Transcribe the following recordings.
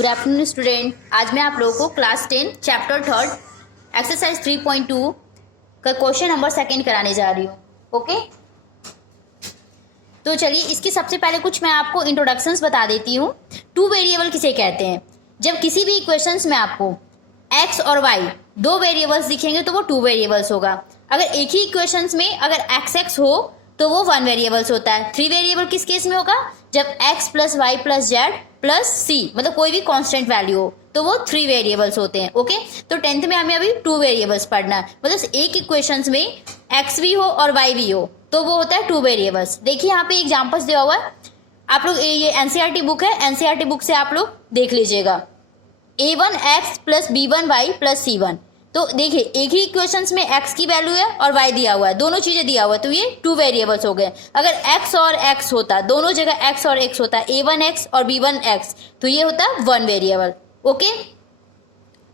Good afternoon student. आज मैं आप लोगों को क्लास 10 चैप्टर 3 एक्सरसाइज 3.2 का क्वेश्चन नंबर 2 कराने जा रही हूँ। ओके, तो चलिए इसकी सबसे पहले कुछ मैं आपको इंट्रोडक्शंस बता देती हूँ। टू वेरिएबल किसे कहते हैं? जब किसी भी इक्वेशंस में आपको एक्स और वाई दो वेरिएबल्स दिखेंगे तो वो टू वेरिएबल्स होगा। अगर एक ही इक्वेशंस में अगर एक्स एक्स हो तो वो वन वेरिएबल्स होता है। थ्री वेरिएबल किस केस में होगा? जब X plus Y plus Z plus C मतलब कोई भी कांस्टेंट वैल्यू हो तो वो थ्री वेरिएबल्स होते हैं। ओके, तो 10th में हमें अभी टू वेरिएबल्स पढ़ना है। मतलब एक इक्वेशंस में एक्स भी हो और वाई भी हो तो वो होता है टू वेरिएबल्स। देखिए यहाँ पे एग्जांपल्स दिया हुआ है, आप लोग ये एनसीईआरटी बुक है, एनसीईआरटी बुक से आप लोग देख लीजिएगा। a1x plus b1y plus c1, तो देखिए एक ही इक्वेशंस में x की वैल्यू है और y दिया हुआ है, दोनों चीजें दिया हुआ है, तो ये टू वेरिएबल्स हो गए। अगर x और x होता, दोनों जगह x और x होता, a1x और b1x, तो ये होता वन वेरिएबल। ओके,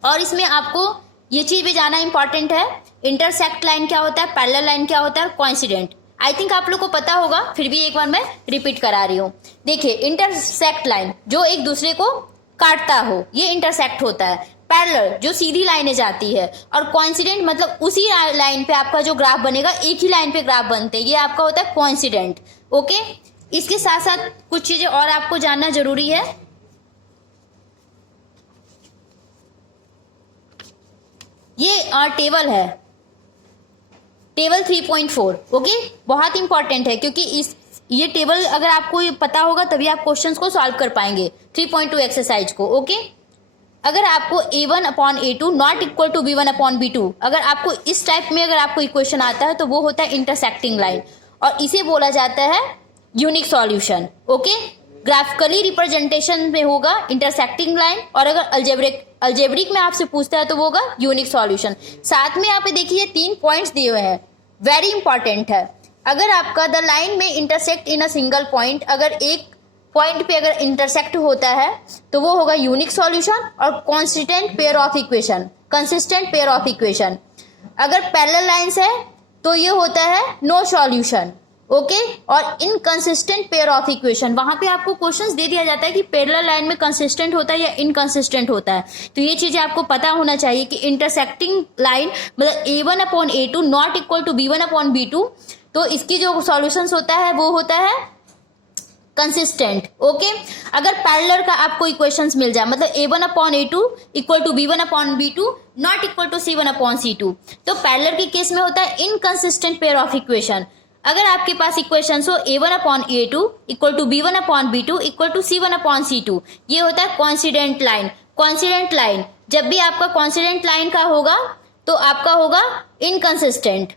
और इसमें आपको ये चीज भी जानना इंपॉर्टेंट है, इंटरसेक्ट लाइन क्या होता है, पैरेलल लाइन क्या होता है, कोइंसिडेंट। आई थिंक आप लोग को पता होगा, फिर भी एक बार मैं रिपीट करा रही हूँ। देखिए इंटरसेक्ट लाइन जो एक दूसरे को काटता हो ये इंटरसेक्ट होता है, पैरेलल जो सीधी लाइनें जाती है, और कोइंसिडेंट मतलब उसी लाइन पे आपका जो ग्राफ बनेगा, एक ही लाइन पे ग्राफ बनते हैं, ये आपका होता है कोइंसिडेंट। ओके, इसके साथ साथ कुछ चीजें और आपको जानना जरूरी है। ये टेबल है, टेबल 3.4। ओके, बहुत इंपॉर्टेंट है क्योंकि ये टेबल अगर आपको पता होगा तभी आप क्वेश्चंस को सॉल्व कर पाएंगे 3.2 एक्सरसाइज को। ओके, अगर आपको a1/a2 not equal to b1/b2, अगर आपको इस टाइप में अगर आपको इक्वेशन आता है तो वो होता है इंटरसेक्टिंग लाइन और इसे बोला जाता है unique solution. Okay, graphically representation में होगा इंटरसेक्टिंग लाइन, और अगर अल्जेब्रिक में आपसे पूछता है तो वो होगा यूनिक सॉल्यूशन। साथ में यहाँ पे देखिए 3 पॉइंट्स दिए हुए हैं, वेरी इंपॉर्टेंट है। अगर आपका द लाइन में intersect in a single point, अगर एक पॉइंट पे अगर इंटरसेक्ट होता है तो वो होगा यूनिक सॉल्यूशन और constant pair of equation, consistent pair of equation. अगर पैरेलल लाइंस है तो ये होता है नो सॉल्यूशन। ओके, और इनकंसिस्टेंट पेयर ऑफ इक्वेशन, वहां पे आपको क्वेश्चंस दे दिया जाता है कि पैरेलल लाइन में कंसिस्टेंट होता है या इनकंसिस्टेंट होता है, तो ये चीजें आपको पता होना चाहिए कि इंटरसेक्टिंग लाइन मतलब a1/a2 not equal to b1/b2, तो इसकी जो सॉल्यूशंस होता है वो होता है कंसिस्टेंट। ओके, अगर पैरेलल का आपको इक्वेशंस मिल जाए मतलब a1/a2 equal to b1/b2 not equal to c1/c2, तो पैरेलल के केस में होता है इनकंसिस्टेंट पेयर ऑफ इक्वेशन। अगर आपके पास इक्वेशंस हो a1/a2 equal to b1/b2 equal to c1/c2, ये होता है कोइंसिडेंट लाइन। कोइंसिडेंट लाइन जब भी आपका कोइंसिडेंट लाइन का होगा तो आपका होगा इनकंसिस्टेंट,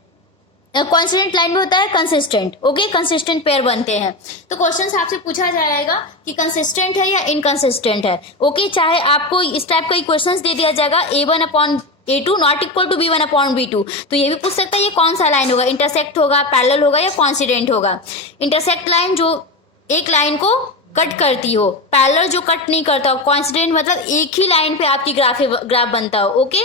कॉन्स्टेंट लाइन में होता है कंसिस्टेंट। ओके, कंसिस्टेंट पेयर बनते हैं। तो क्वेश्चन आपसे पूछा जाएगा कि कंसिस्टेंट है या इनकंसिस्टेंट है। ओके, चाहे आपको इस टाइप का इक्वेशन दे दिया जाएगा a1/a2 not equal to b1/b2, तो ये भी पूछ सकता है ये कौन सा लाइन होगा, इंटरसेक्ट होगा, पैरेलल होगा या कॉन्सिडेंट होगा। इंटरसेक्ट लाइन जो एक लाइन को कट करती हो, पैरेलल जो कट नहीं करता हो, कॉन्सिडेंट मतलब एक ही लाइन पे आपकी ग्राफ बनता हो। ओके,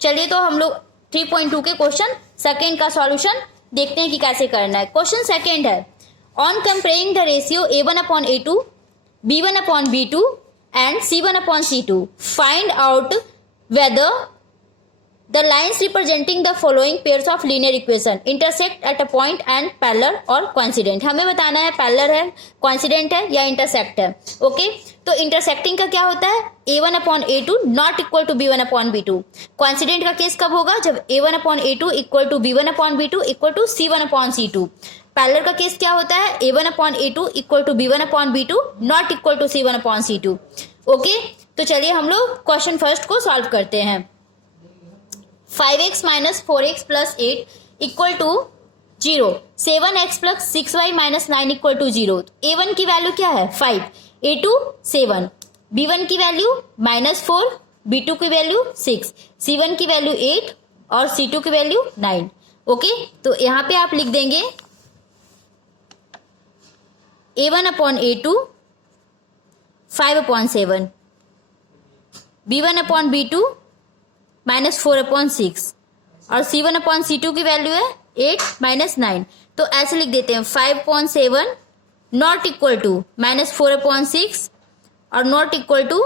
चलिए तो हम लोग 3.2 के क्वेश्चन सेकेंड का सॉल्यूशन देखते हैं कि कैसे करना है। क्वेश्चन सेकेंड है, on comparing the ratio a1/a2 b1/b2 and c1/c2 find out whether the lines representing the following pairs of linear equation intersect at a point and parallel और coincident. हमें बताना है पैरेलल है, कोइंसिडेंट है या intersect है। Okay, तो intersecting का क्या होता है a1/a2 not equal to b1/b2। Coincident का केस कब होगा? जब a1/a2 equal to b1/b2 equal to c1/c2। Parallel का केस क्या होता है? a1/a2 equal to b1/b2 not equal to c1/c2। Okay, तो चलिए हम लोग क्वेश्चन फर्स्ट को सॉल्व करते हैं। 5x minus 4x plus 8 equal to 0, 7x plus 6y minus 9 equal to 0। a1 की वैल्यू क्या है? 5, a2 7, b1 की वैल्यू -4, b2 की वैल्यू 6, c1 की वैल्यू 8 और c2 की वैल्यू 9। ओके, तो यहां पे आप लिख देंगे a1/a2 5/7, b1/b2 -4/6 और c1/c2 की वैल्यू है 8 - 9। तो ऐसे लिख देते हैं 5/7 नॉट इक्वल टू -4/6 और नॉट इक्वल टू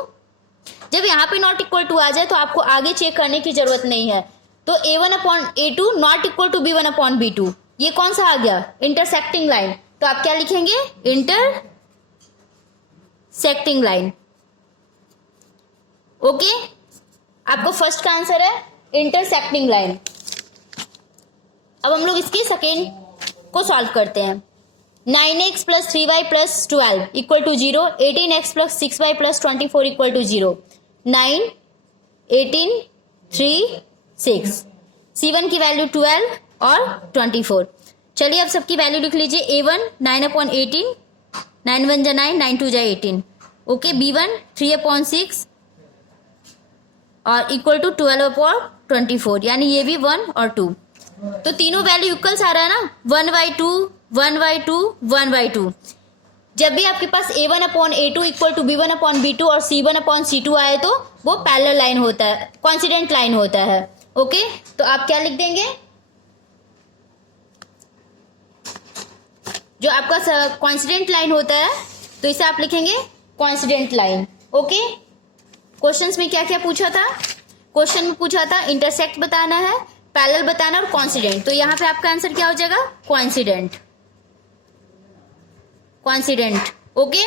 जब यहाँ पे नॉट इक्वल टू आ जाए तो आपको आगे चेक करने की जरूरत नहीं है। तो a1/a2 not equal to b1/b2, ये कौन सा आ गया? Intersecting line. तो आप क्या लिखेंगे? Intersecting line. ओके, आपको फर्स्ट का आंसर है इंटरसेक्टिंग लाइन। अब हम लोग इसके सेकेंड को सॉल्व करते हैं। 9x plus 3y plus 12 equal to 0, 18x plus 6y plus 24 equal to 0, 9, 18, 3, 6। C1 की वैल्यू 12 और 24। चलिए अब सबकी वैल्यू लिख लीजिए। A1 9/18, 9 1 जा 9, 9 2 जा 18। ओके, B1 3/6 और इक्वल टू 12/24, यानी ये भी 1 और 2। तो तीनों वैल्यू इक्वल्स आ रहा है ना, 1/2, 1/2, 1/2। जब भी आपके पास a1/a2 इक्वल टू b1/b2 और c1/c2 आए तो वो पैरेलल लाइन होता है, कॉन्सिडेंट लाइन होता है। ओके, तो आप क्या लिख देंगे? जो आपका कॉन्सिडेंट लाइन होता है तो इसे आप लिखेंगे कॉन्सिडेंट लाइन। ओके, क्वेश्चंस में क्या क्या पूछा था? क्वेश्चन में पूछा था इंटरसेक्ट बताना है, पैरेलल बताना और कॉन्सिडेंट। तो यहां पे आपका आंसर क्या हो जाएगा? Coincident. Coincident, okay,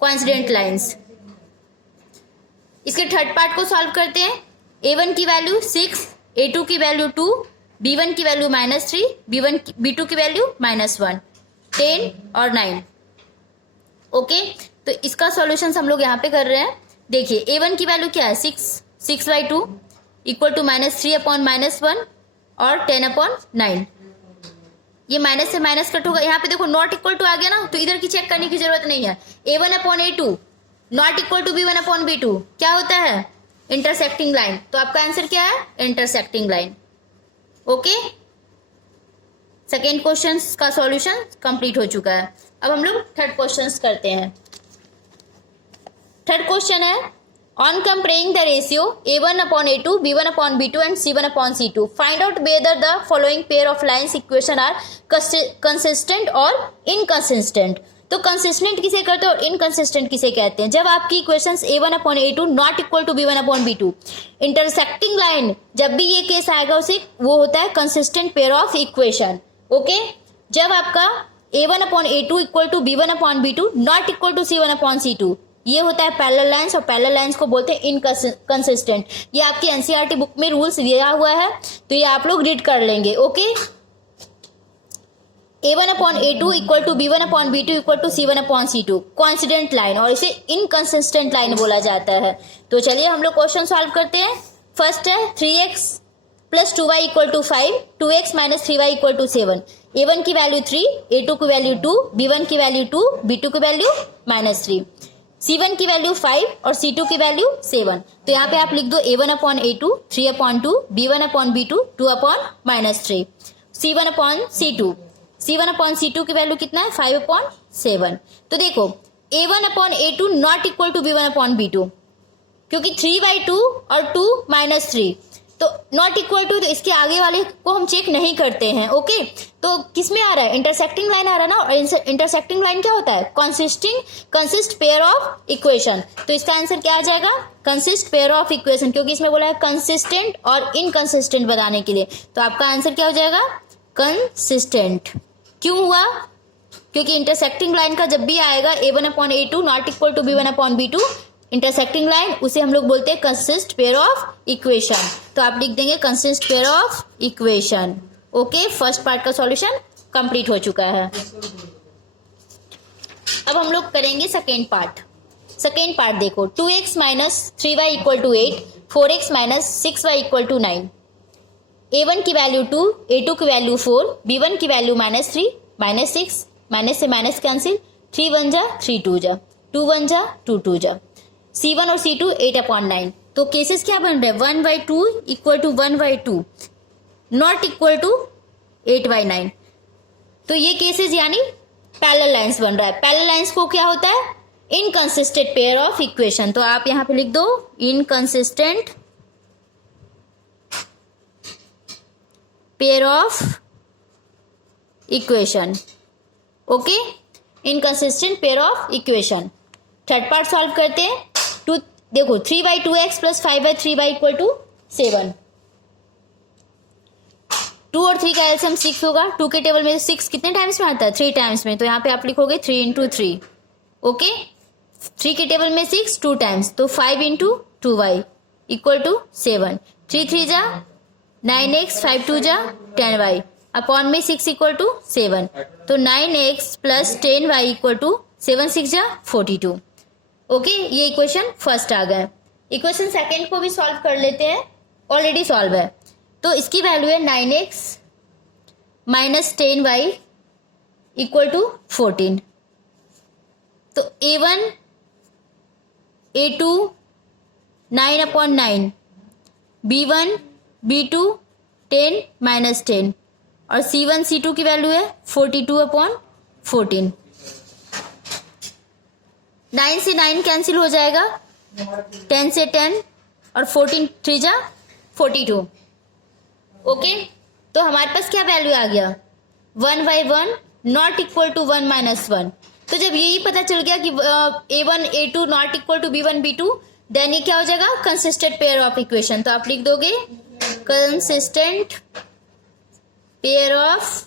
coincident lines. इसके थर्ड पार्ट को सॉल्व करते हैं। a1 की वैल्यू 6, a2 की वैल्यू 2, b1 की वैल्यू -3, b2 की वैल्यू -1, 10 और 9। ओके, तो इसका सॉल्यूशन हम लोग यहाँ पे कर रहे हैं। देखिए a1 की वैल्यू क्या है? 6/2 इक्वल टू -3/-1 और 10/9। ये माइनस से माइनस कट होगा। यहाँ पे देखो नॉट इक्वल टू आ गया ना, तो इधर की चेक करने की जरूरत नहीं है। a1/a2 not equal to b1/b2 क्या होता है? Intersecting line. तो आपका आंसर क्या है? Intersecting line. Okay, second question का सॉल्यूशन कंप्लीट हो चुका है। अब हम लोग थर्ड क्वेश्चन करते हैं। थर्ड क्वेश्चन है on comparing the ratio a1/a2, b1/b2 and c1/c2, find out whether the following pair of lines equation are consistent or inconsistent। तो कंसिस्टेंट किसे कहते हैं और इनकंसिस्टेंट किसे कहते हैं? जब आपकी equations a1/a2 not equal to b1/b2, intersecting line, जब भी ये केस आएगा उसे वो होता है consistent pair of equation. Okay, जब आपका a1/a2 equal to b1/b2 not equal to c1/c2, ये होता है पैरेलल लाइंस, और पैरेलल लाइंस को बोलते हैं इनकंसिस्टेंट। ये आपकी एनसीईआरटी बुक में रूल्स दिया हुआ है, तो ये आप लोग रीड कर लेंगे। Okay, a1/a2 equal to b1/b2 equal to c1/c2 coincident line, और इसे इनकंसिस्टेंट लाइन बोला जाता है। तो चलिए हम लोग क्वेश्चन सॉल्व करते हैं। फर्स्ट है 3x plus 2y equal to 5, 2x minus 3y equal to 7। a1 की वैल्यू 3, a2 की वैल्यू 2, b1 की वैल्यू 2, b2 की वैल्यू -3, c1 की वैल्यू 5 और c2 की वैल्यू 7। तो यहाँ पे आप लिख दो a1/a2 3/2, b1/b2 2/-3, c1/c2, c1/c2 की वैल्यू कितना है? 5/7। तो देखो a1/a2 not equal to b1/b2, क्योंकि 3/2 और 2 -3, तो नॉट इक्वल टू, तो इसके आगे वाले को हम चेक नहीं करते हैं। ओके, तो किस में आ रहा है? इंटरसेक्टिंग लाइन आ रहा है ना, और इंटरसेक्टिंग लाइन क्या होता है? Consist pair of equation. तो इसका आंसर क्या आ जाएगा? कंसिस्ट पेयर ऑफ इक्वेशन, क्योंकि इसमें बोला है कंसिस्टेंट और इनकंसिस्टेंट बताने के लिए। तो आपका आंसर क्या हो जाएगा? कंसिस्टेंट। क्यों हुआ? क्योंकि इंटरसेक्टिंग लाइन का जब भी आएगा a1/a2 not equal to b1/b2 intersecting line, उसे हम लोग बोलते हैं कंसिस्ट पेयर ऑफ इक्वेशन। तो आप लिख देंगे consist pair of equation. Okay, first part का सॉल्यूशन कंप्लीट हो चुका है। अब हम लोग करेंगे सेकेंड पार्ट। सेकेंड पार्ट देखो, 2x minus 3y equal to 8, 4x minus 6y equal to 9। a1 की वैल्यू 2, a2 की वैल्यू 4, b1 की वैल्यू -3, -6, माइनस से माइनस कैंसिल, 3 1 जा 3 2 जा, 2 1 जा 2 2 जा, c1 और c2 8/9। तो केसेस क्या बन रहे हैं? 1/2 equal to 1/2 not equal to 8/9। तो ये केसेस यानी पैरेलल लाइंस बन रहा है। पैरेलल लाइंस को क्या होता है? Inconsistent pair of equation. तो आप यहां पे लिख दो inconsistent pair of equation. Okay, inconsistent pair of equation. Third part solve करते हैं। देखो 3/2x plus 5/3y equal to 7। 2 और 3 का एलसीएम 6 होगा। 2 के टेबल में 6 कितने टाइम्स में आता है? 3 टाइम्स में। तो यहाँ पे आप लिखोगे 3 इंटू 3। ओके, 3 के टेबल में 6 2 टाइम्स, तो 5 इंटू 2y इक्वल टू 7। 3 3 जा 9x, 5 2 जा 10y, अपॉन में 6 इक्वल टू 7, तो 9x plus 10y equal to 7 6 जा 42। ओके, ये इक्वेशन फर्स्ट आ गया। इक्वेशन सेकेंड को भी सॉल्व कर लेते हैं, ऑलरेडी सॉल्व है। तो इसकी वैल्यू है 9x minus 10y equal to 14। तो a1 a2 9/9, b1 b2 10 minus 10, और c1 c2 की वैल्यू है 42/14। 9 से 9 कैंसिल हो जाएगा, 10 से 10, और 14 3 जा 42। ओके, तो हमारे पास क्या वैल्यू आ गया? 1/1 नॉट इक्वल टू 1 माइनस 1। तो जब यही पता चल गया कि a1 a2 not equal to b1 b2, then ये क्या हो जाएगा? Consistent pair of equation. तो आप लिख दोगे consistent pair of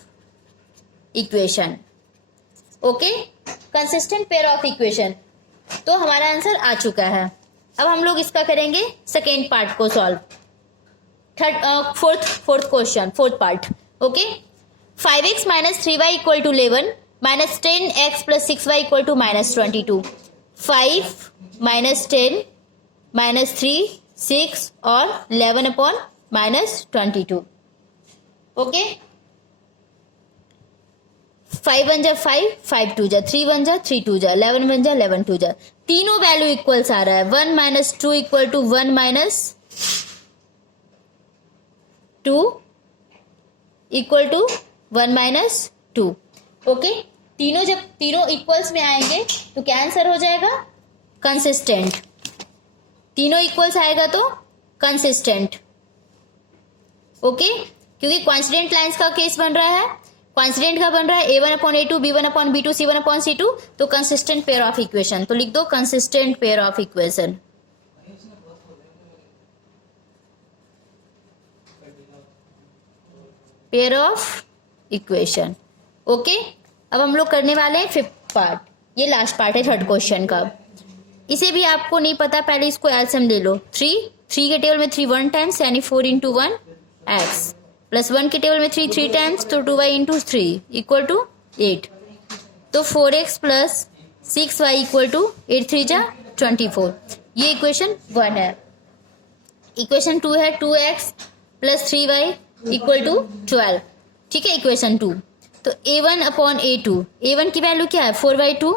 equation. Okay, consistent pair of equation. तो हमारा आंसर आ चुका है। अब हम लोग इसका करेंगे सेकेंड पार्ट को solve. Fourth question, fourth part. Okay, 5x minus 3y equal to 11 minus 10x plus 6y equal to minus 22। 5 minus 10 minus 3 6 और 11 अपॉन माइनस 22। ओके, 5 1 जा 5, 5 2 जा 3 1 जा 3 2 जा 11 1 जा 11 2 जा। तीनों वैल्यू इक्वल्स आ रहा है। 1 minus 2 equal to 1 minus 2 equal to 1 minus 2। Okay, तीनों जब तीनों इक्वल्स में आएंगे तो क्या आंसर हो जाएगा? कंसिस्टेंट। तीनों इक्वल्स आएगा तो कंसिस्टेंट। ओके, क्योंकि कॉन्स्टेंट लाइंस का केस बन रहा है। कॉन्स्टेंट का बन रहा है a1/a2 b1/b2 c1/c2, तो कंसिस्टेंट पेयर ऑफ इक्वेशन। तो लिख दो consistent pair of equation. Pair of equation. Okay, अब हम लोग करने वाले हैं फिफ्थ पार्ट। ये लास्ट पार्ट है थर्ड क्वेश्चन का। इसे भी आपको नहीं पता, पहले इसको एलसीएम ले लो। 3 के टेबल में 3 1 टाइम्स, यानी 4 इंटू 1 x, प्लस 1 के टेबल में 3 3 टाइम्स, तो 2y इंटू 3 इक्वल टू 8। तो 4x plus 6y equal to 8 3 जा 24। ये इक्वेशन 1 है। इक्वेशन 2 है 2x plus 3y equal to 12। ठीक है, इक्वेशन 2। तो a1/a2, a1 की वैल्यू क्या है? 4/2,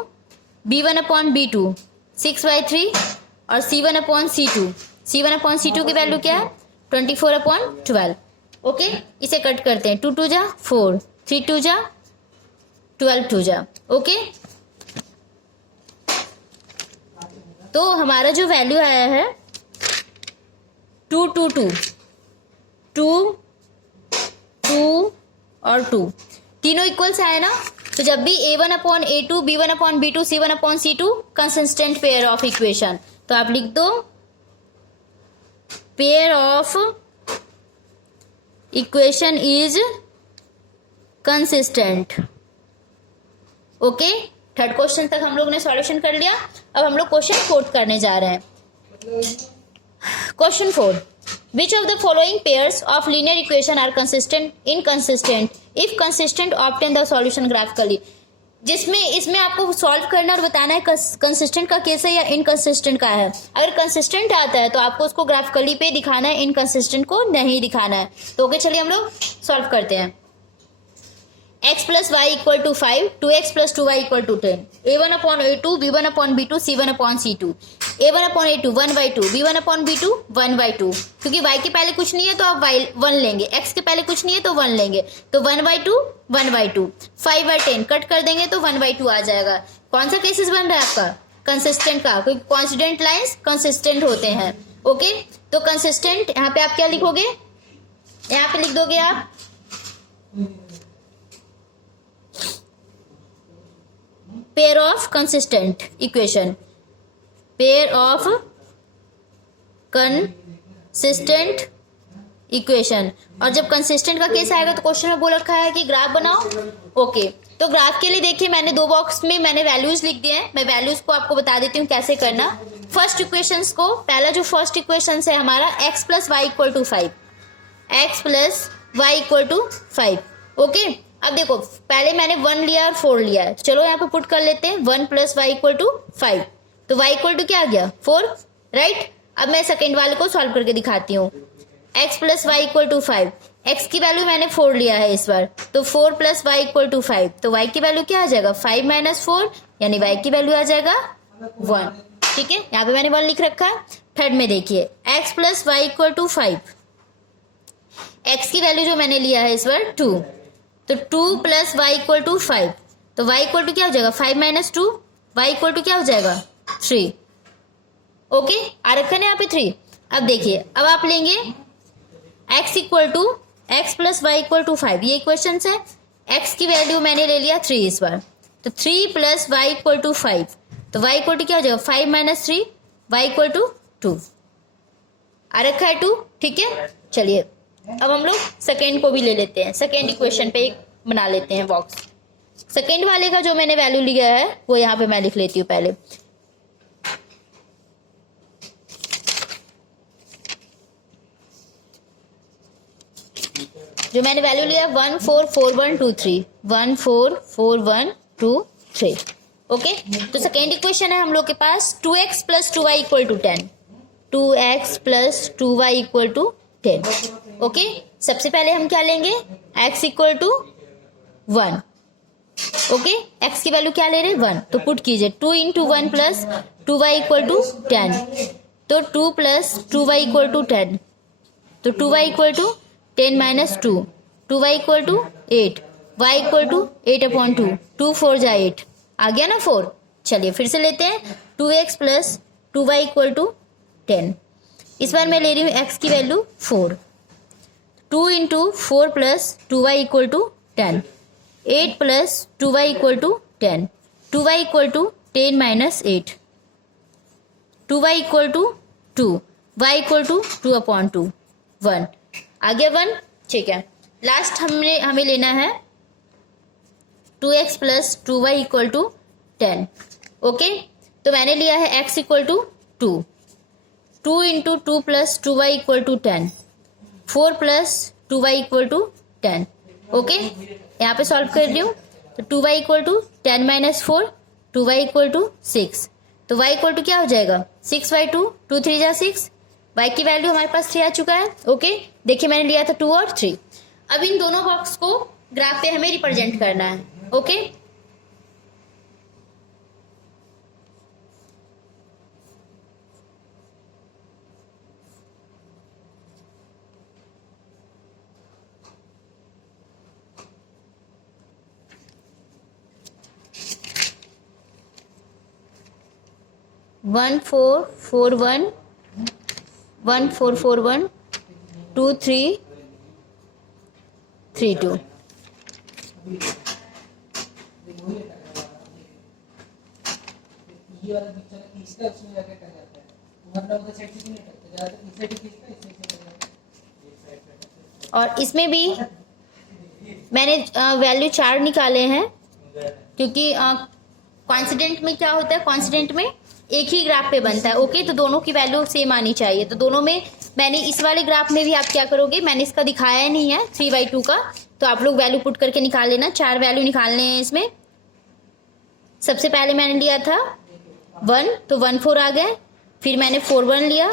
b1/b2 6/3, और c1/c2, c1/c2 की वैल्यू क्या है? 24/12। ओके, इसे कट करते हैं। 2 2 जा 4, 3 2 जा 12 2 जा। ओके, तो हमारा जो वैल्यू आया है 2 2 2 2 2 और 2, तीनों इक्वल्स आए ना। तो जब भी a1/a2 b1/b2 c1/c2 consistent pair of equation, तो आप लिख दो pair of equation is consistent. Okay, third question तक हम लोग ने सॉल्यूशन कर लिया। अब हम लोग क्वेश्चन फोर्थ करने जा रहे हैं। Question 4, which of the following pairs of linear equation are consistent, inconsistent? If consistent, obtain the solution graphically. जिसमें इसमें आपको सॉल्व करना और बताना है कंसिस्टेंट का केस है या इनकंसिस्टेंट का है। अगर कंसिस्टेंट आता है तो आपको उसको ग्राफिकली पे दिखाना है, इनकंसिस्टेंट को नहीं दिखाना है। तो ओके, चलिए हम लोग सॉल्व करते हैं। x plus Y equal to 5, 2x plus 2y equal to 10, a1/a2 b1/b2 c1/c2, a1/a2 1/2 b1/b2 1/2। क्योंकि y के पहले कुछ नहीं है तो आप y 1 लेंगे, x के पहले कुछ नहीं है तो 1 लेंगे, तो 1/2 1/2। 5/10 कट कर देंगे तो 1/2 आ जाएगा। कौन सा केसेस बन रहा है आपका? कंसिस्टेंट का, क्योंकि कॉन्स्टेंट लाइंस कंसिस्टेंट होते हैं। ओके, तो कंसिस्टेंट यहाँ पे आप क्या लिखोगे? यहाँ पे लिख दोगे आप pair of consistent equation, pair of consistent equation. और जब कंसिस्टेंट का केस आएगा तो क्वेश्चन में बोल रखा है कि ग्राफ बनाओ। ओके, तो ग्राफ के लिए देखिए मैंने दो बॉक्स में मैंने वैल्यूज लिख दिए हैं। मैं वैल्यूज को आपको बता देती हूँ कैसे करना। फर्स्ट इक्वेशंस को, पहला जो फर्स्ट इक्वेशन है हमारा x plus Y equal to 5, x plus Y equal to 5। Okay, अब देखो पहले मैंने 1 लिया और 4 लिया है, चलो यहाँ पे पुट कर लेते हैं 1 प्लस वाई इक्वल टू 5, तो y इक्वल टू क्या आ गया 4, राइट। अब मैं सेकेंड वाले को सॉल्व करके दिखाती हूँ। x plus Y equal to 5, x की वैल्यू मैंने 4 लिया है इस बार, तो 4 प्लस वाई इक्वल टू 5, तो y की वैल्यू क्या आ जाएगा 5 माइनस 4, यानी y की वैल्यू आ जाएगा 1। ठीक है, यहाँ पे मैंने 1 लिख रखा है। थर्ड में देखिए x plus Y equal to 5, x की वैल्यू जो मैंने लिया है इस बार 2, तो 2 प्लस वाई इक्वल टू 5, तो y इक्वल टू क्या हो जाएगा 5 माइनस 2, y इक्वल टू क्या हो जाएगा 3। ओके, आ रखा है यहाँ पे 3। अब देखिए, अब आप लेंगे x equal to x plus Y equal to 5, ये इक्वेशन है। x की वैल्यू मैंने ले लिया 3 इस बार, तो 3 प्लस वाई इक्वल टू 5, तो y इक्वल टू क्या हो जाएगा 5 माइनस 3, y इक्वल टू 2। आ रखा है 2। ठीक है, चलिए अब हम लोग सेकेंड को भी ले लेते हैं। सेकेंड इक्वेशन पे एक बना लेते हैं बॉक्स। सेकेंड वाले का जो मैंने वैल्यू लिया है वो यहाँ पे मैं लिख लेती हूँ पहले। जो मैंने वैल्यू लिया 1 4 4 1 2 3, 1 4 4 1 2 3। ओके, तो सेकेंड इक्वेशन है हम लोग के पास 2x plus 2y equal to 10, 2x plus 2y equal to 10। Okay, सबसे पहले हम क्या लेंगे x equal to 1। Okay, x की वैल्यू क्या ले रहे हैं 1, तो पुट कीजिए 2 into 1 plus 2y equal to 10, तो 2 प्लस 2y इक्वल टू 10, तो 2y equal to 10 minus 2, 2y equal to 8, y equal to 8/2, 2 4 जा 8, आ गया ना 4। चलिए फिर से लेते हैं 2x plus 2y equal to 10। इस बार मैं ले रही हूँ x की value 4, 2 into 4 plus 2y equal to 10, 8 plus 2y equal to 10, 2y equal to 10 minus 8, 2y equal to 2, y equal to 2/2, 1 आ गया 1। ठीक है, लास्ट हमें लेना है 2x plus 2y equal to 10। Okay, तो मैंने लिया है x equal to 2, 2 into 2 plus 2y equal to 10, 4 plus 2y equal to 10। Okay, यहाँ पे सॉल्व कर रही हूँ, तो 2y equal to 10 minus 4, 2y equal to 6, तो y इक्वल टू क्या हो जाएगा 6/2, 2 3 जा 6, y की वैल्यू हमारे पास 3 आ चुका है। ओके, देखिए मैंने लिया था 2 और 3। अब इन दोनों बॉक्स को ग्राफ पे हमें रिप्रेजेंट करना है। Okay, one 4 4 1 1 4 4 1 2 3 3 2। और इसमें भी मैंने वैल्यू 4 निकाले हैं, क्योंकि कॉन्स्टेंट में क्या होता है, कॉन्स्टेंट में एक ही ग्राफ पे बनता है। ओके, तो दोनों की वैल्यू सेम आनी चाहिए। तो दोनों में मैंने इस वाले ग्राफ में भी आप क्या करोगे, मैंने इसका दिखाया नहीं है 3/2 का, तो आप लोग वैल्यू पुट करके निकाल लेना। 4 वैल्यू निकालने हैं इसमें। सबसे पहले मैंने लिया था 1, तो 1 4 आ गए, फिर मैंने 4 1 लिया,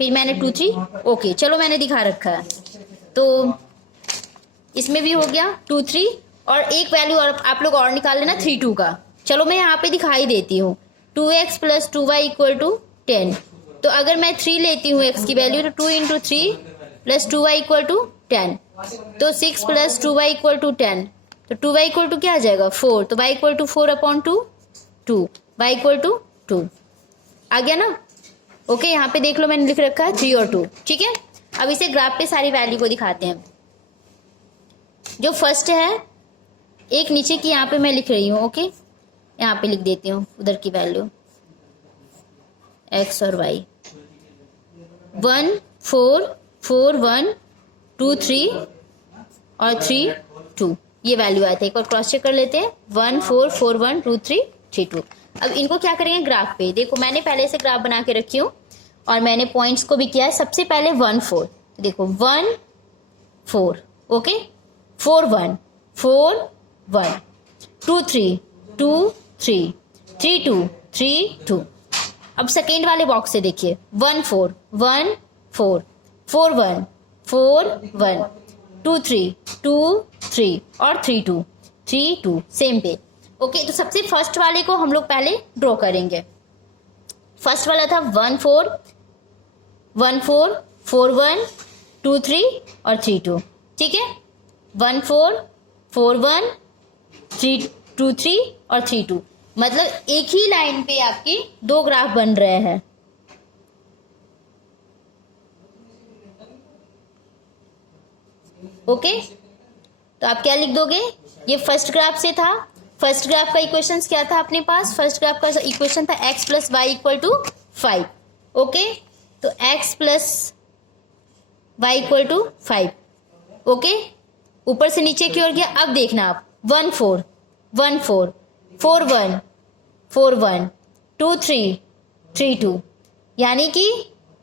फिर मैंने 2 3। ओके, चलो मैंने दिखा रखा है, तो इसमें भी हो गया 2 3, और एक वैल्यू और आप लोग और निकाल लेना 3 2 का। चलो मैं यहाँ पे दिखाई देती हूँ, 2x plus 2y equal to 10, तो अगर मैं 3 लेती हूँ x की वैल्यू, तो 2 into 3 plus 2y equal to 10, तो 6 प्लस 2y इक्वल टू 10, तो 2y इक्वल टू क्या आ जाएगा 4, तो y equal to 4/2, 2, y equal to 2 आ गया ना। ओके, यहाँ पे देख लो मैंने लिख रखा है 3 और 2। ठीक है, अब इसे ग्राफ पे सारी वैल्यू को दिखाते हैं। जो फर्स्ट है, एक नीचे की यहाँ पे मैं लिख रही हूँ। ओके, यहाँ पे लिख देती हूँ उधर की वैल्यू x और y। 1 4 4 1 2 3 और 3 2 ये वैल्यू आए थे। एक और क्रॉस चेक कर लेते हैं। 1 4 4 1 2 3 3 2। अब इनको क्या करेंगे ग्राफ पे। देखो मैंने पहले से ग्राफ बना के रखी हूँ और मैंने पॉइंट्स को भी किया है। सबसे पहले 1 4 देखो 1 4 ओके 4 1 4 1 2 3 2 3 3 2 3 2। अब सेकेंड वाले बॉक्स से देखिए 1 4 1 4 4 1 4 1 2 3 2 3 और 3 2 3 2 सेम पे। ओके तो सबसे फर्स्ट वाले को हम लोग पहले ड्रॉ करेंगे। फर्स्ट वाला था 1 4 1 4 4 1 2 3 और 3 2। ठीक है 1 4 4 1 3 2 3 और 3 2। मतलब एक ही लाइन पे आपके दो ग्राफ बन रहे हैं। ओके तो आप क्या लिख दोगे, ये फर्स्ट ग्राफ से था। फर्स्ट ग्राफ का इक्वेशन क्या था अपने पास, फर्स्ट ग्राफ का इक्वेशन था x plus Y equal to 5। Okay तो x plus Y equal to 5। Okay ऊपर से नीचे की ओर गया। अब देखना आप 1 4 1 4 4 1 4 1 2 3 3 2, यानी कि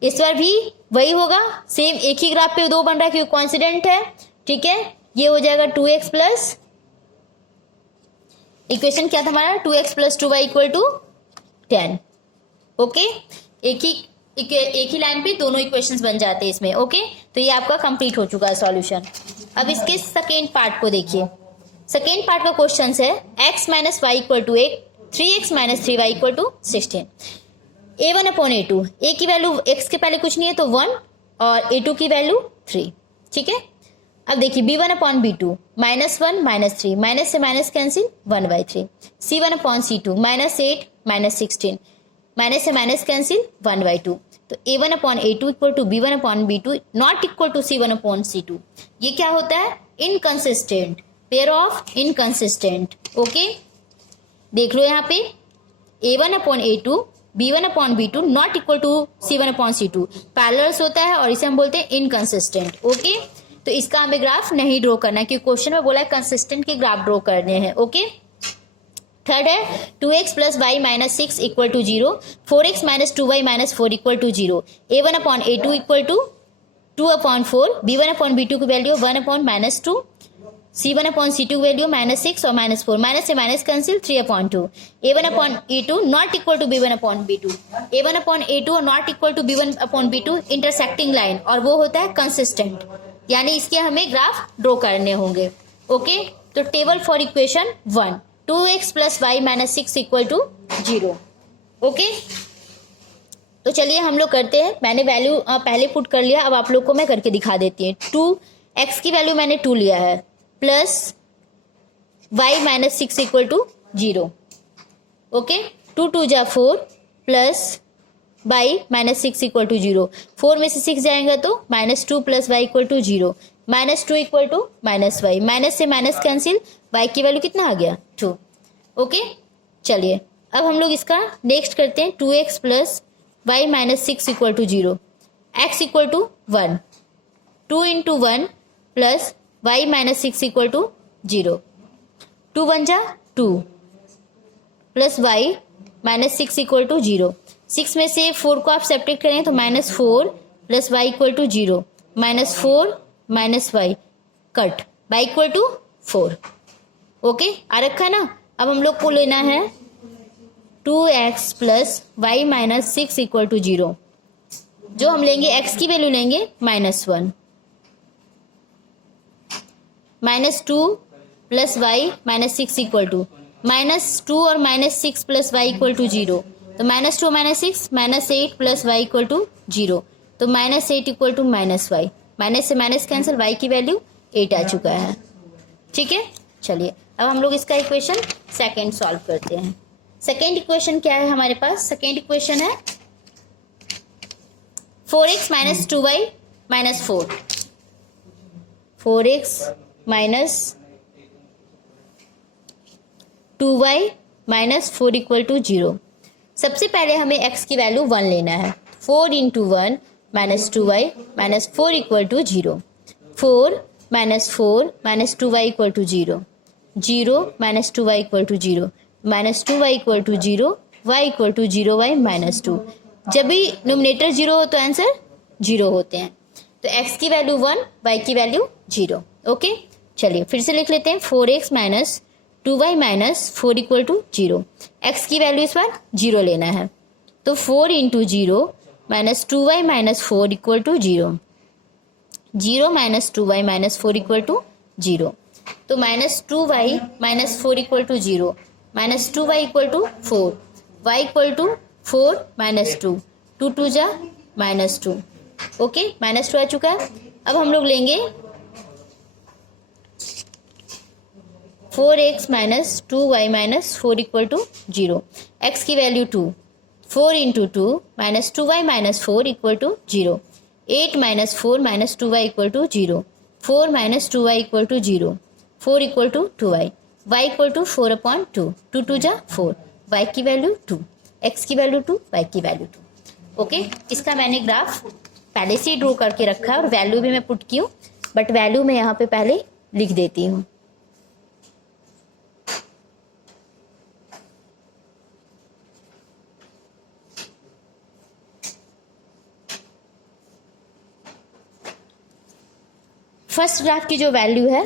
इस बार भी वही होगा। सेम एक ही ग्राफ पे दो बन रहा है क्योंकि कॉन्सिडेंट है। ठीक है ये हो जाएगा 2x प्लस, इक्वेशन क्या था हमारा 2x plus 2y equal to 10। Okay एक ही लाइन पे दोनों इक्वेशंस बन जाते हैं इसमें। ओके तो ये आपका कंप्लीट हो चुका है सॉल्यूशन। अब इसके सेकेंड पार्ट को देखिए। सेकेंड पार्ट का क्वेश्चन है x minus y equal to 8 3x minus 3y equal to 16। a1 upon a2, a की वैल्यू x के पहले कुछ नहीं है तो 1 और a2 की वैल्यू 3। ठीक है अब देखिए b1 अपॉन b2 -1 -3 माइनस से minus cancel 1/3। c1 upon c2 -8 -16 minus से माइनस कैंसिल 1/2। तो a1 upon a2 equal to b1 upon b2 not equal to c1 upon c2। ये क्या होता है inconsistent, pair of inconsistent. Okay देख लो यहाँ पे a1 upon a2 b1 upon b2 not equal to c1 upon c2 parallels होता है और इसे हम बोलते हैं इनकंसिस्टेंट। ओके तो इसका हमें ग्राफ नहीं ड्रॉ करना है क्योंकि क्वेश्चन में बोला है कंसिस्टेंट के ग्राफ ड्रॉ करने हैं। ओके थर्ड है 2x plus y minus 6 equal to 0 4x minus 2y minus 4 equal to 0 a1 upon a2 equal to 2 upon 4 b1 upon b2 की value 1 upon -2 c1 upon c2 value -6 और -4 minus से minus cancel 3 upon 2 a1 upon e2 not equal to b1 upon b2 a1 upon a2 और not equal to b1 upon b2 intersecting line और वो होता है consistent, यानी इसके हमें ग्राफ ड्रॉ करने होंगे। ओके तो table for equation 1 2x plus y minus 6 equal to 0। Okay तो चलिए हम लोग करते हैं। मैंने वैल्यू पहले पुट कर लिया, अब आप लोग को मैं करके दिखा देती हूँ। 2x की वैल्यू मैंने 2 लिया है plus y minus 6 equal to 0। Okay 2 2 जा 4 plus y minus 6 equal to 0। 4 में से 6 जाएगा तो -2 plus Y equal to 0 -2 equal to minus y minus से माइनस कैंसिल वाई की वैल्यू कितना आ गया 2। ओके चलिए अब हम लोग इसका नेक्स्ट करते हैं 2x plus y minus 6 equal to 0 x equal to 1 2 into 1 plus y minus 6 equal to 0 2 1 जा 2 plus y minus 6 equal to 0। 6 में से 4 को आप सेपरेट करें तो -4 plus Y equal to 0 -4 minus Y cut Y equal to 4। Okay आ रखा है ना। अब हम लोग को लेना है 2x plus y minus 6 equal to 0। जो हम लेंगे x की वैल्यू लेंगे -1 -2 plus y minus 6 equal to -2 और -6 प्लस वाई इक्वल टू 0 तो -2 -6 -8 प्लस वाई इक्वल टू 0 तो -8 equal to minus y minus से माइनस कैंसिल वाई की वैल्यू 8 आ चुका है। ठीक है चलिए अब हम लोग इसका इक्वेशन सेकंड सॉल्व करते हैं। सेकंड इक्वेशन क्या है हमारे पास, सेकंड इक्वेशन है 4x minus 2y minus 4 4x minus 2y minus 4 equal to 0। सबसे पहले हमें x की वैल्यू 1 लेना है। 4 into 1 minus 2y minus 4 equal to 0, 4 minus 4 minus 2y equal to 0, 0 minus 2y equal to 0, minus 2y equal to 0, y equal to 0y minus 2। जब भी nominator 0 हो तो आंसर 0 होते हैं। तो x की वैल्यू 1, y की वैल्यू 0। ओके, चलिए फिर से लिख लेते हैं 4x minus 2y minus 4 equal to 0। x की वैल्यू इस बार 0 लेना है, तो 4 into 0 minus 2y minus 4 equal to 0, 0 minus 2y minus 4 equal to 0। तो minus 2y minus 4 equal to 0, minus 2y equal to 4, y equal to 4 minus 2, 2 2 जा minus 2। Okay, minus 2 आ चुका है। अब हम लोग लेंगे 4x minus 2y minus 4 equal to 0। x की value 2, 4 into 2 minus 2y minus 4 equal to 0, 8 minus 4 minus 2y equal to 0, 4 minus 2y equal to 0, 4 equal to 2y, y equal to 4 upon 2, 2 2 जा 4, y की value 2, x की value 2, y की value 2। Okay, इसका मैंने graph पहले से ही draw करके रखा है और वैल्यू भी मैं पुट की हूँ, बट वैल्यू मैं यहाँ पे पहले लिख देती हूँ। फर्स्ट ग्राफ की जो वैल्यू है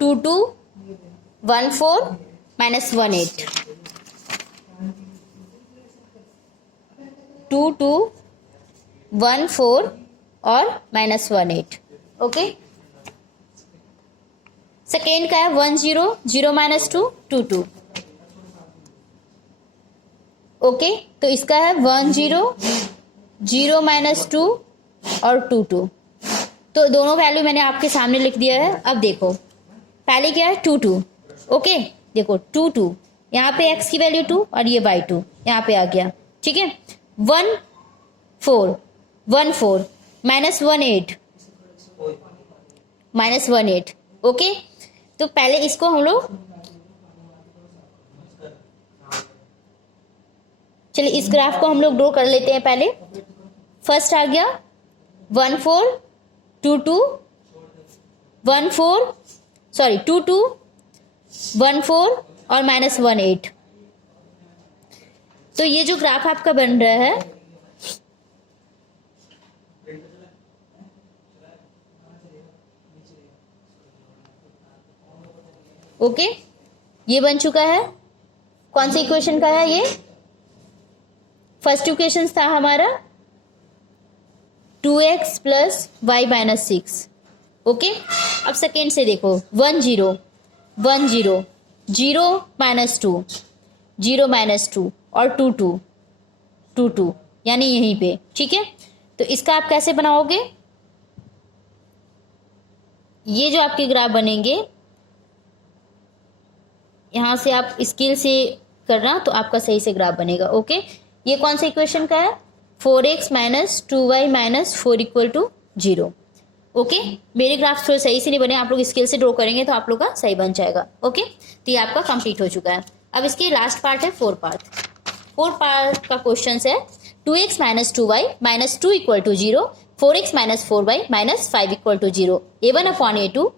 2214 माइनस 18, 2214 और माइनस 18। ओके, सेकेंड का है 10 0 माइनस 2 22। ओके, तो इसका है 10 0 माइनस 2 और 22। तो दोनों वैल्यू मैंने आपके सामने लिख दिया है। अब देखो पहले क्या है 22। ओके, देखो 22, यहाँ पे x की वैल्यू 2 और ये y 2 यहाँ पे आ गया। ठीक है, 1 4 1 4 माइनस 1 8 माइनस 1 8। ओके, तो पहले इसको हम लोग, चलिए इस ग्राफ को हम लोग ड्रॉ कर लेते हैं। पहले फर्स्ट आ गया 1 4 2 2 1 4 सॉरी 2 2 1 4 और माइनस 1 8। तो ये जो ग्राफ आपका बन रहा है ओके, ये बन चुका है। कौन से इक्वेशन का है ये? फर्स्ट इक्वेशन था हमारा 2x plus y minus 6। Okay, अब सेकेंड से देखो 1 0 1 0 0 माइनस 2 0 माइनस 2 और 2 2 2 2 यानी यहीं पे। ठीक है, तो इसका आप कैसे बनाओगे? ये जो आपके ग्राफ बनेंगे यहां से आप स्केल से करना तो आपका सही से ग्राफ बनेगा। ओके, ये कौन सा इक्वेशन का है? 4x minus 2y minus 4 equal to 0। Okay, मेरे ग्राफ थोड़े सही से नहीं बने, आप लोग स्केल से ड्रॉ करेंगे तो आप लोग का सही बन जाएगा। ओके, तो ये आपका कंप्लीट हो चुका है। अब इसके लास्ट पार्ट है 4 पार्ट का क्वेश्चन है 2x minus 2y minus 2 equal to 0, 4x minus 4y minus 5 equal to 0, a1 upon a2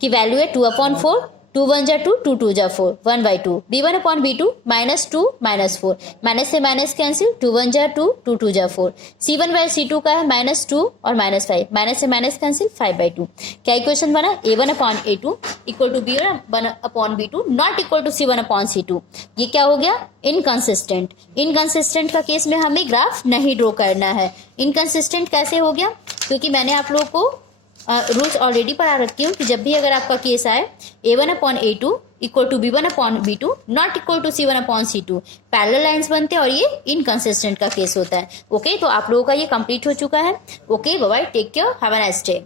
की वैल्यू है 2 अपॉन 4, 2 1 जा 2 2 2 जा 4 1 by 2, b1 upon b2 minus 2 minus 4, minus से माइनस कैंसिल 2 1 जा 2 2 2 जा 4, c1 बाई c2 का है माइनस 2 और माइनस 5, माइनस से माइनस कैंसिल 5 बाई 2। क्या इक्वेशन बना? a1 upon a2 equal to b1 upon b2 not equal to c1 upon c2। ये क्या हो गया? इनकंसिस्टेंट। इनकंसिस्टेंट का केस में हमें ग्राफ नहीं ड्रॉ करना है। इनकंसिस्टेंट कैसे हो गया? क्योंकि मैंने आप लोगों को रूल्स ऑलरेडी पढ़ा रखी हूँ कि जब भी अगर आपका केस आए a1 upon a2 equal to b1 upon b2 not equal to c1 upon c2 parallel lines बनते हैं और ये इनकंसिस्टेंट का केस होता है। ओके, तो आप लोगों का ये कंप्लीट हो चुका है। Okay, bye bye, take care, have a nice day.